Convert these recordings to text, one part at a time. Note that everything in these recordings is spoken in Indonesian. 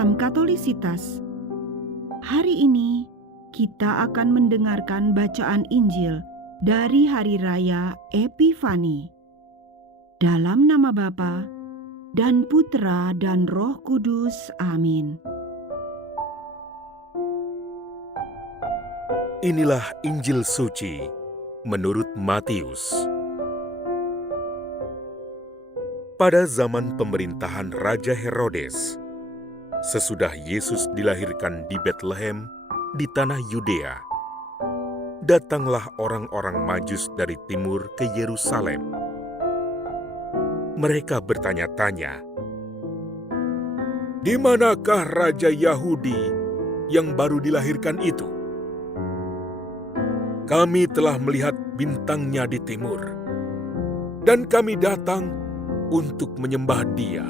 Salam Katolisitas. Hari ini kita akan mendengarkan bacaan Injil dari Hari Raya Epifani. Dalam nama Bapa dan Putra dan Roh Kudus. Amin. Inilah Injil suci menurut Matius. Pada zaman pemerintahan Raja Herodes, sesudah Yesus dilahirkan di Betlehem di tanah Yudea, datanglah orang-orang Majus dari timur ke Yerusalem. Mereka bertanya-tanya, "Di manakah Raja Yahudi yang baru dilahirkan itu? Kami telah melihat bintangnya di timur, dan kami datang untuk menyembah Dia."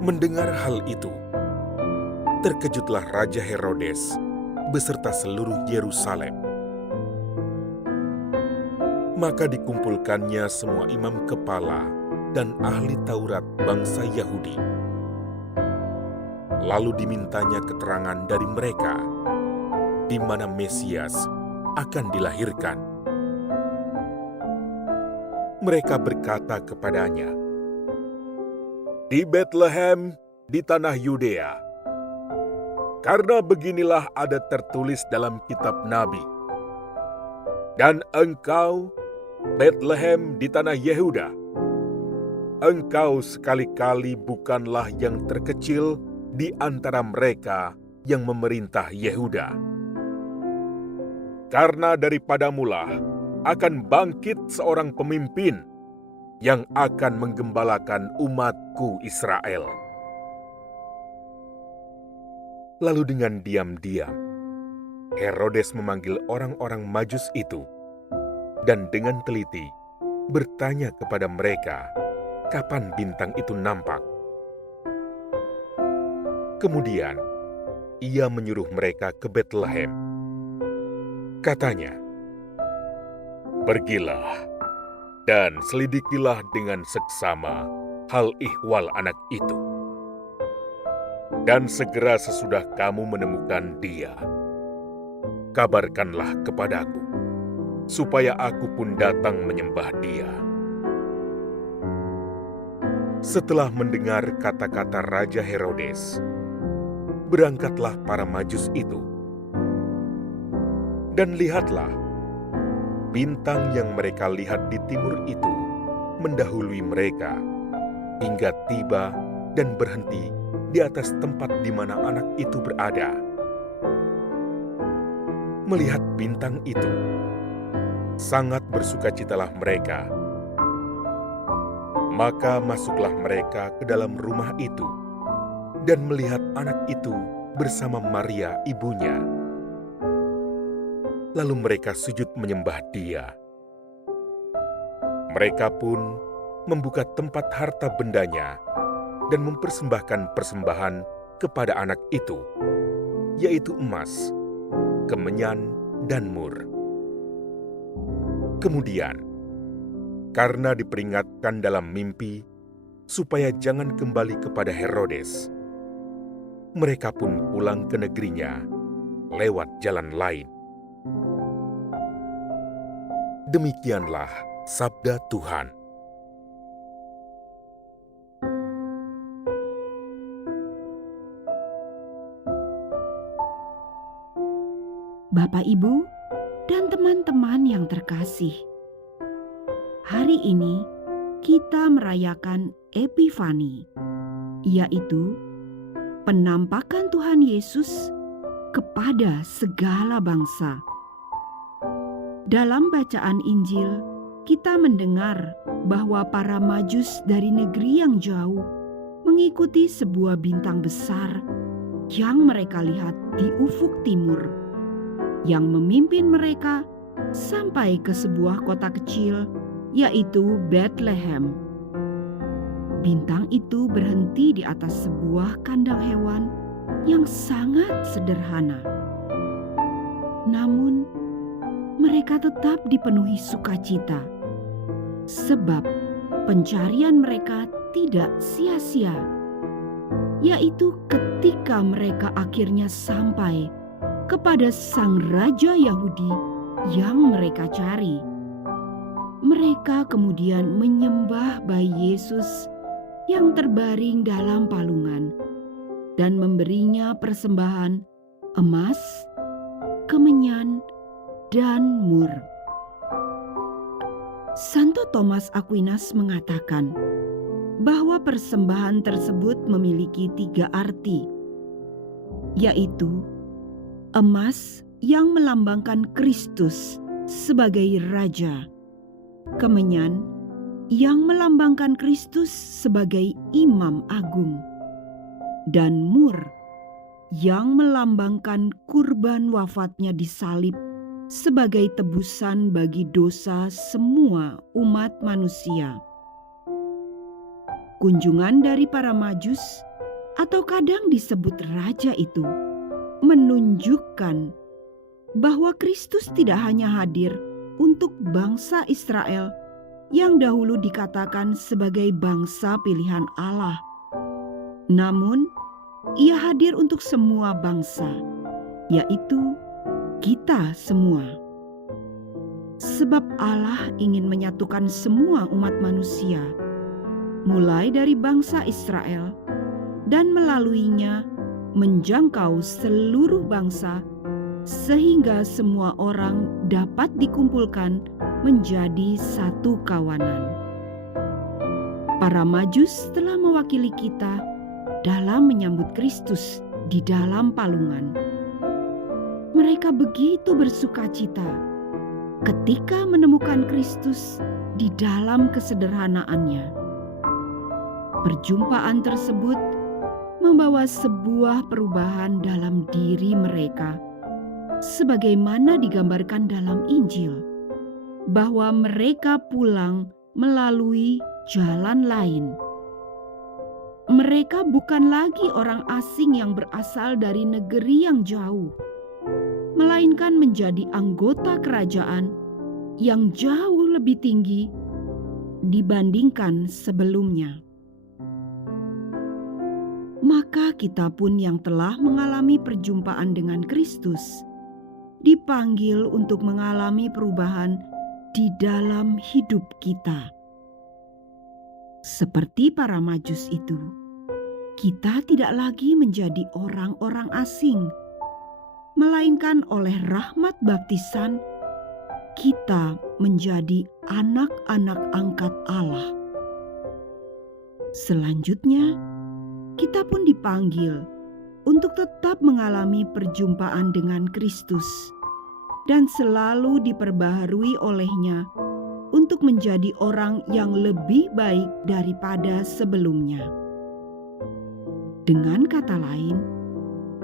Mendengar hal itu, terkejutlah Raja Herodes beserta seluruh Yerusalem. Maka dikumpulkannya semua imam kepala dan ahli Taurat bangsa Yahudi. Lalu dimintanya keterangan dari mereka di mana Mesias akan dilahirkan. Mereka berkata kepadanya, "Di Betlehem di tanah Yudea, karena beginilah ada tertulis dalam kitab Nabi, dan engkau, Betlehem di tanah Yehuda, engkau sekali-kali bukanlah yang terkecil di antara mereka yang memerintah Yehuda. Karena daripadamulah akan bangkit seorang pemimpin yang akan menggembalakan umatku Israel." Lalu dengan diam-diam, Herodes memanggil orang-orang Majus itu dan dengan teliti bertanya kepada mereka kapan bintang itu nampak. Kemudian, ia menyuruh mereka ke Betlehem. Katanya, "Pergilah dan selidikilah dengan seksama hal ihwal anak itu. Dan segera sesudah kamu menemukan dia, kabarkanlah kepadaku, supaya aku pun datang menyembah dia." Setelah mendengar kata-kata Raja Herodes, berangkatlah para Majus itu. Dan lihatlah, bintang yang mereka lihat di timur itu mendahului mereka, hingga tiba dan berhenti di atas tempat di mana anak itu berada. Melihat bintang itu, sangat bersukacitalah mereka. Maka masuklah mereka ke dalam rumah itu, dan melihat anak itu bersama Maria ibunya. Lalu mereka sujud menyembah Dia. Mereka pun membuka tempat harta bendanya dan mempersembahkan persembahan kepada anak itu, yaitu emas, kemenyan, dan mur. Kemudian, karena diperingatkan dalam mimpi supaya jangan kembali kepada Herodes, mereka pun pulang ke negerinya lewat jalan lain. Demikianlah sabda Tuhan. Bapak, Ibu, dan teman-teman yang terkasih, hari ini kita merayakan Epifani, yaitu penampakan Tuhan Yesus kepada segala bangsa. Dalam bacaan Injil, kita mendengar bahwa para Majus dari negeri yang jauh mengikuti sebuah bintang besar yang mereka lihat di ufuk timur, yang memimpin mereka sampai ke sebuah kota kecil, yaitu Betlehem. Bintang itu berhenti di atas sebuah kandang hewan yang sangat sederhana. Namun, mereka tetap dipenuhi sukacita, sebab pencarian mereka tidak sia-sia yaitu ketika mereka akhirnya sampai kepada sang raja Yahudi yang mereka cari. Mereka kemudian menyembah bayi Yesus yang terbaring dalam palungan dan memberinya persembahan emas, kemenyan, dan mur. Santo Thomas Aquinas mengatakan bahwa persembahan tersebut memiliki 3 arti, yaitu emas yang melambangkan Kristus sebagai Raja, kemenyan yang melambangkan Kristus sebagai Imam Agung, dan mur yang melambangkan kurban wafatnya di salib sebagai tebusan bagi dosa semua umat manusia. Kunjungan dari para Majus, atau kadang disebut raja itu, menunjukkan bahwa Kristus tidak hanya hadir untuk bangsa Israel yang dahulu dikatakan sebagai bangsa pilihan Allah, namun Ia hadir untuk semua bangsa, yaitu kita semua. Sebab Allah ingin menyatukan semua umat manusia, mulai dari bangsa Israel, dan melaluinya menjangkau seluruh bangsa, sehingga semua orang dapat dikumpulkan menjadi satu kawanan. Para Majus telah mewakili kita dalam menyambut Kristus di dalam palungan. Mereka begitu bersukacita ketika menemukan Kristus di dalam kesederhanaannya. Perjumpaan tersebut membawa sebuah perubahan dalam diri mereka, sebagaimana digambarkan dalam Injil, bahwa mereka pulang melalui jalan lain. Mereka bukan lagi orang asing yang berasal dari negeri yang jauh, melainkan menjadi anggota kerajaan yang jauh lebih tinggi dibandingkan sebelumnya. Maka kita pun yang telah mengalami perjumpaan dengan Kristus dipanggil untuk mengalami perubahan di dalam hidup kita. Seperti para Majus itu, kita tidak lagi menjadi orang-orang asing, melainkan oleh rahmat baptisan kita menjadi anak-anak angkat Allah. Selanjutnya, kita pun dipanggil untuk tetap mengalami perjumpaan dengan Kristus dan selalu diperbaharui olehnya untuk menjadi orang yang lebih baik daripada sebelumnya. Dengan kata lain,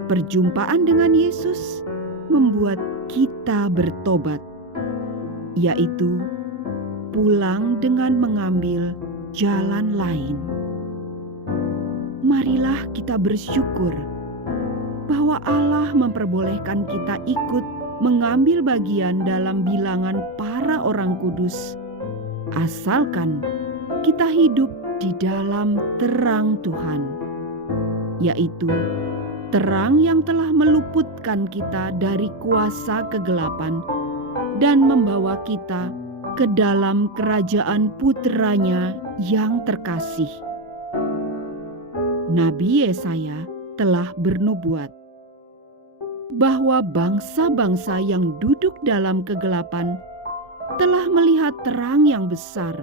perjumpaan dengan Yesus membuat kita bertobat, yaitu pulang dengan mengambil jalan lain. Marilah kita bersyukur bahwa Allah memperbolehkan kita ikut mengambil bagian dalam bilangan para orang kudus, asalkan kita hidup di dalam terang Tuhan, yaitu terang yang telah meluputkan kita dari kuasa kegelapan dan membawa kita ke dalam kerajaan Putranya yang terkasih. Nabi Yesaya telah bernubuat bahwa bangsa-bangsa yang duduk dalam kegelapan telah melihat terang yang besar,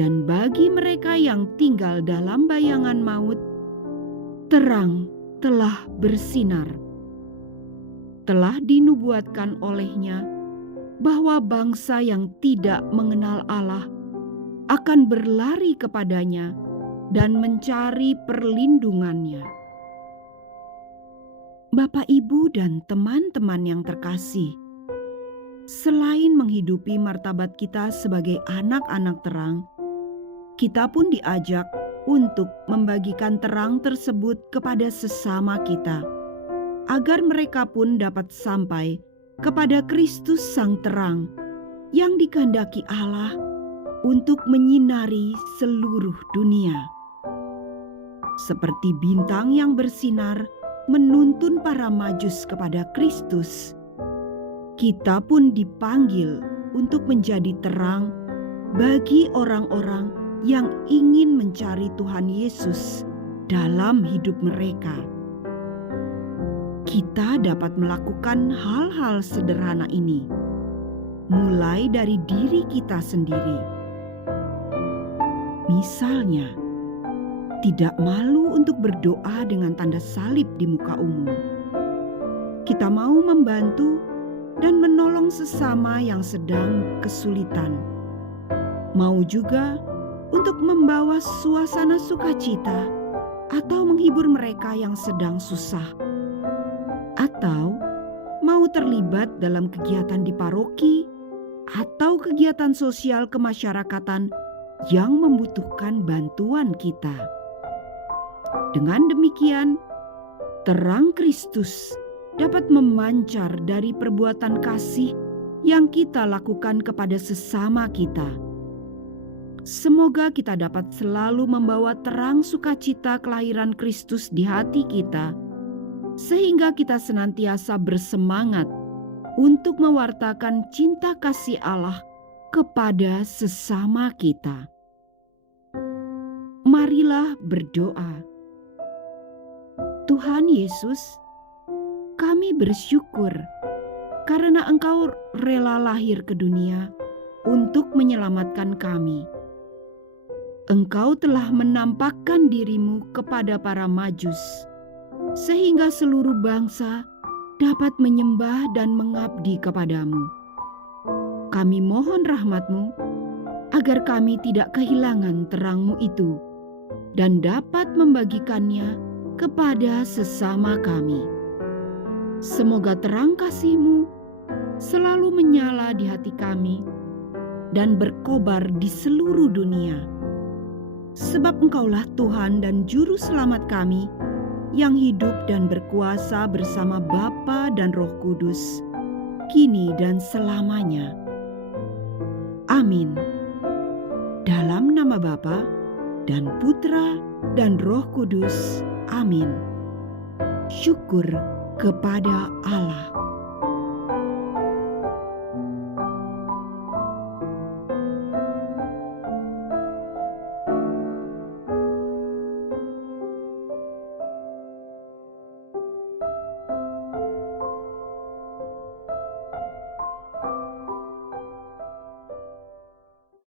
dan bagi mereka yang tinggal dalam bayangan maut, terang telah bersinar. Telah dinubuatkan olehnya bahwa bangsa yang tidak mengenal Allah akan berlari kepadanya dan mencari perlindungannya. Bapak, Ibu, dan teman-teman yang terkasih, selain menghidupi martabat kita sebagai anak-anak terang, kita pun diajak untuk membagikan terang tersebut kepada sesama kita, agar mereka pun dapat sampai kepada Kristus Sang Terang yang dikehendaki Allah untuk menyinari seluruh dunia. seperti bintang yang bersinar menuntun para Majus kepada Kristus, kita pun dipanggil untuk menjadi terang bagi orang-orang yang ingin mencari Tuhan Yesus dalam hidup mereka. Kita dapat melakukan hal-hal sederhana ini, mulai dari diri kita sendiri. Misalnya, tidak malu untuk berdoa dengan tanda salib di muka umum. Kita mau membantu dan menolong sesama yang sedang kesulitan. Mau juga untuk membawa suasana sukacita atau menghibur mereka yang sedang susah. Atau mau terlibat dalam kegiatan di paroki atau kegiatan sosial kemasyarakatan yang membutuhkan bantuan kita. Dengan demikian, terang Kristus dapat memancar dari perbuatan kasih yang kita lakukan kepada sesama kita. Semoga kita dapat selalu membawa terang sukacita kelahiran Kristus di hati kita, sehingga kita senantiasa bersemangat untuk mewartakan cinta kasih Allah kepada sesama kita. Marilah berdoa. Tuhan Yesus, kami bersyukur karena Engkau rela lahir ke dunia untuk menyelamatkan kami. Engkau telah menampakkan dirimu kepada para Majus, sehingga seluruh bangsa dapat menyembah dan mengabdi kepadamu. Kami mohon rahmat-Mu agar kami tidak kehilangan terang-Mu itu dan dapat membagikannya kepada sesama kami. Semoga terang kasih-Mu selalu menyala di hati kami dan berkobar di seluruh dunia. Sebab Engkaulah Tuhan dan Juru Selamat kami yang hidup dan berkuasa bersama Bapa dan Roh Kudus, kini dan selamanya. Amin. Dalam nama Bapa dan Putra dan Roh Kudus. Amin. Syukur kepada Allah.